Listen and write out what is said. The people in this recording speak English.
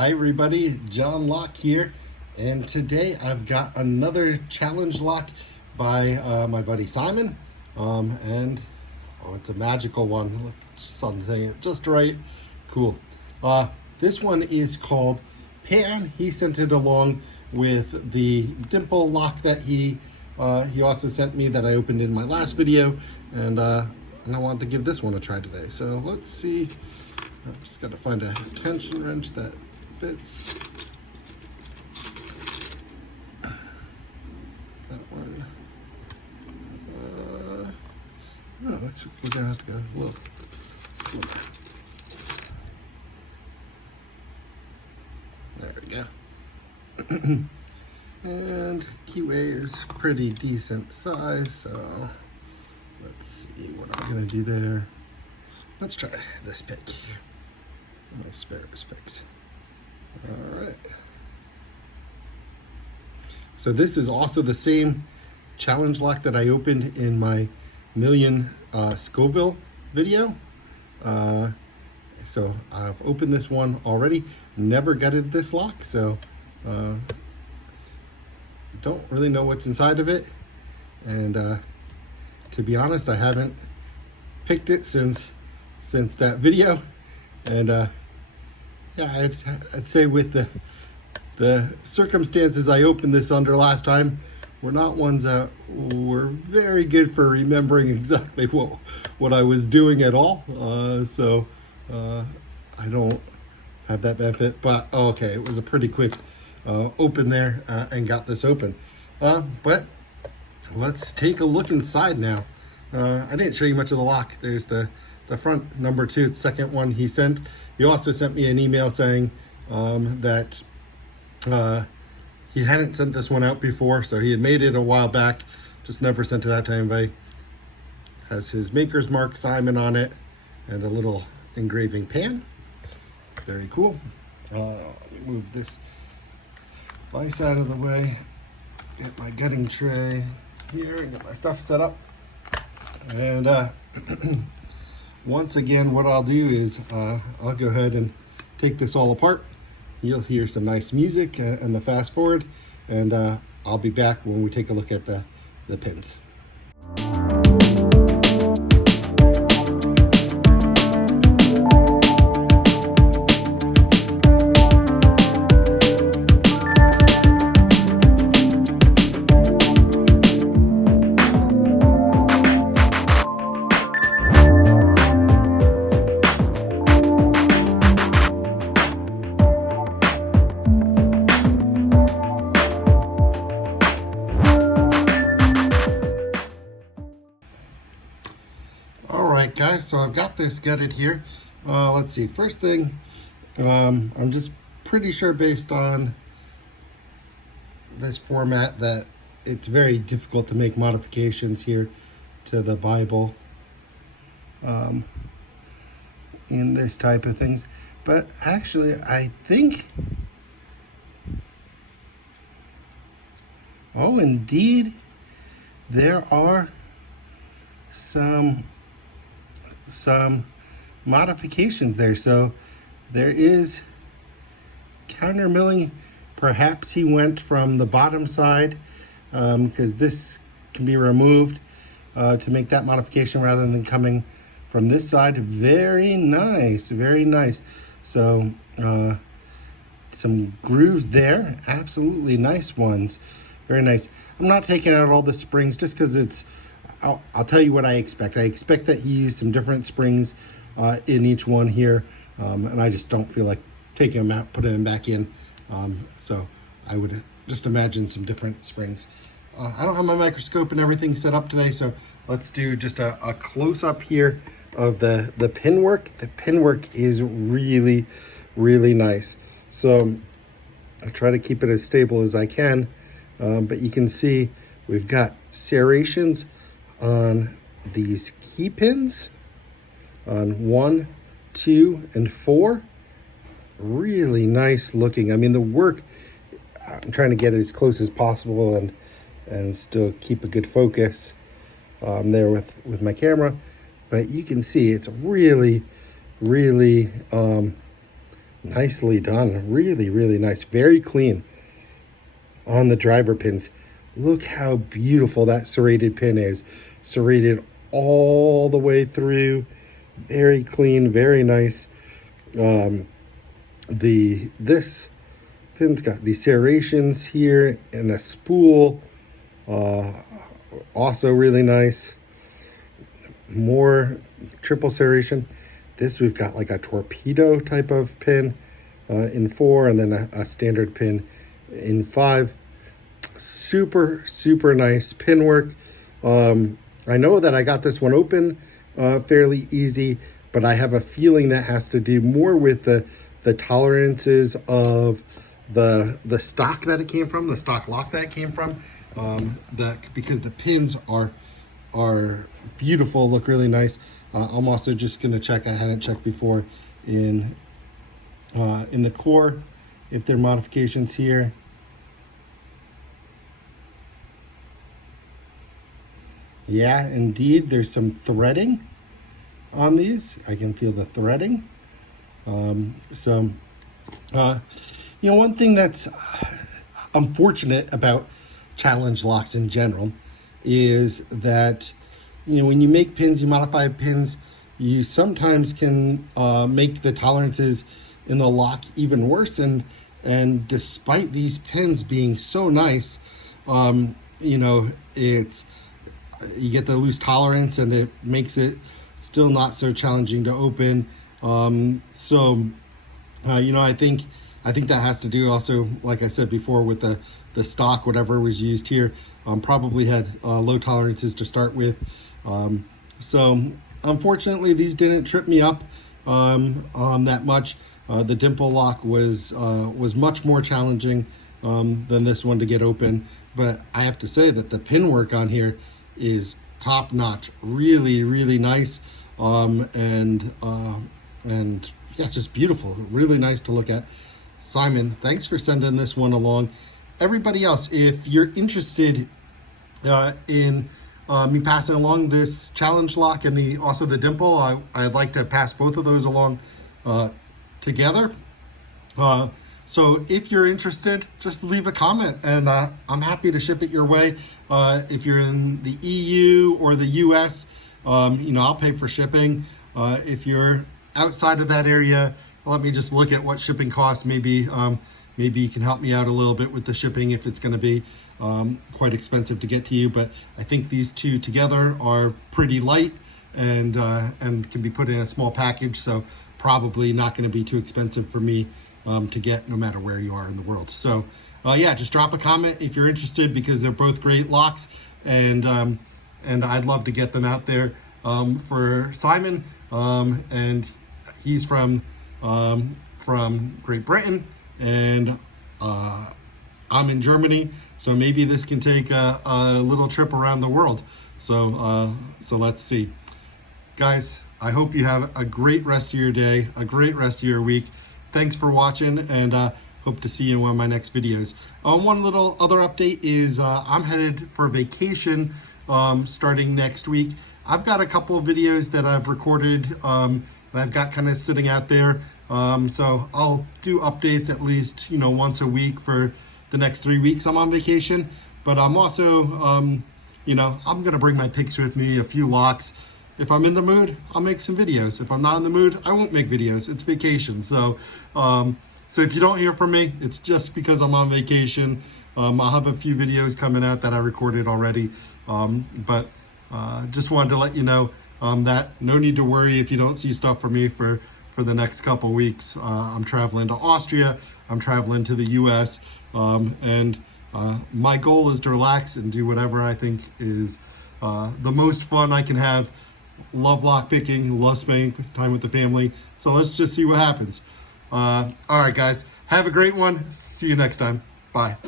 Hi everybody, John Locke here, and today I've got another challenge lock by my buddy Simon, and it's a magical one. Look, something it just right, cool. This one is called Pan. He sent it along with the dimple lock that he also sent me that I opened in my last video, and I wanted to give this one a try today. So let's see. I've just got to find a tension wrench that fits. That one. No, we're gonna have to go a little slimmer. There we go. And keyway is pretty decent size, so let's see what I'm gonna do there. Let's try this pick here. My spare picks. All right. So this is also the same challenge lock that I opened in my million Scoville video. So I've opened this one already. Never gutted this lock, so don't really know what's inside of it. And to be honest, I haven't picked it since that video. And yeah, I'd say with the circumstances I opened this under last time were not ones that were very good for remembering exactly what I was doing at all. So I don't have that benefit, but okay, it was a pretty quick open there and got this open. But let's take a look inside now. I didn't show you much of the lock. There's the front number 2, the second one he sent. He also sent me an email saying that he hadn't sent this one out before, so he had made it a while back, just never sent it out to anybody. Has his maker's mark, Simon, on it, and a little engraving pan. Very cool. Let me move this vise out of the way, get my gutting tray here, and get my stuff set up. And once again, what I'll do is I'll go ahead and take this all apart. You'll hear some nice music and the fast forward, and I'll be back when we take a look at the pins. Alright guys, so I've got this gutted here. Let's see, first thing, I'm just pretty sure based on this format that it's very difficult to make modifications here to the Bible in this type of things. But actually, I think, oh indeed, there are some modifications there. So there is counter milling. Perhaps he went from the bottom side because this can be removed to make that modification rather than coming from this side. Very nice, very nice. So some grooves there, absolutely nice ones, very nice. I'm not taking out all the springs just because it's I'll tell you what I expect. I expect that he used some different springs in each one here, and I just don't feel like taking them out, putting them back in. So I would just imagine some different springs. I don't have my microscope and everything set up today, so let's do just a close-up here of the pin work. The pin work is really, really nice. So I try to keep it as stable as I can, but you can see we've got serrations on these key pins on 1, 2, and 4. Really nice looking. I mean, the work, I'm trying to get it as close as possible and still keep a good focus there with my camera. But you can see it's really, really Nicely done. Really, really nice. Very clean on the driver pins. Look how beautiful that serrated pin is. Serrated all the way through. Very clean, very nice. This pin's got these serrations here and a spool. Also really nice. More triple serration. This we've got like a torpedo type of pin in 4, and then a standard pin in 5. Super, super nice pin work. I know that I got this one open fairly easy, but I have a feeling that has to do more with the tolerances of the stock that it came from, the stock lock that it came from. That because the pins are beautiful, look really nice. I'm also just going to check, I hadn't checked before, in the core if there are modifications here. Yeah, indeed, there's some threading on these. I can feel the threading. One thing that's unfortunate about challenge locks in general is that, when you make pins, you modify pins, you sometimes can make the tolerances in the lock even worse. And despite these pins being so nice, it's, you get the loose tolerance and it makes it still not so challenging to open. I think that has to do also, like I said before, with the stock, whatever was used here, probably had low tolerances to start with. So unfortunately, these didn't trip me up that much. The dimple lock was much more challenging than this one to get open. But I have to say that the pin work on here is top notch, really, really nice, and yeah, just beautiful, really nice to look at. Simon, thanks for sending this one along. Everybody else, if you're interested in me passing along this challenge lock and also the dimple, I'd like to pass both of those along together. So if you're interested, just leave a comment and I'm happy to ship it your way. If you're in the EU or the US, I'll pay for shipping. If you're outside of that area, let me just look at what shipping costs. Maybe you can help me out a little bit with the shipping if it's going to be quite expensive to get to you. But I think these two together are pretty light and can be put in a small package. So probably not going to be too expensive for me to get, no matter where you are in the world. So yeah, just drop a comment if you're interested, because they're both great locks, and I'd love to get them out there for Simon. And he's from Great Britain, and I'm in Germany, so maybe this can take a little trip around the world. So let's see. Guys, I hope you have a great rest of your day, a great rest of your week. Thanks for watching, and hope to see you in one of my next videos. One little other update is I'm headed for vacation starting next week. I've got a couple of videos that I've recorded that I've got kind of sitting out there. So I'll do updates at least, once a week for the next 3 weeks I'm on vacation. But I'm also, I'm going to bring my picks with me, a few locks. If I'm in the mood, I'll make some videos. If I'm not in the mood, I won't make videos. It's vacation. So if you don't hear from me, it's just because I'm on vacation. I'll have a few videos coming out that I recorded already. But just wanted to let you know that no need to worry if you don't see stuff from me for the next couple weeks. I'm traveling to Austria. I'm traveling to the US. And my goal is to relax and do whatever I think is the most fun I can have. Love lock picking, love spending time with the family. So let's just see what happens. All right, guys, have a great one. See you next time. Bye.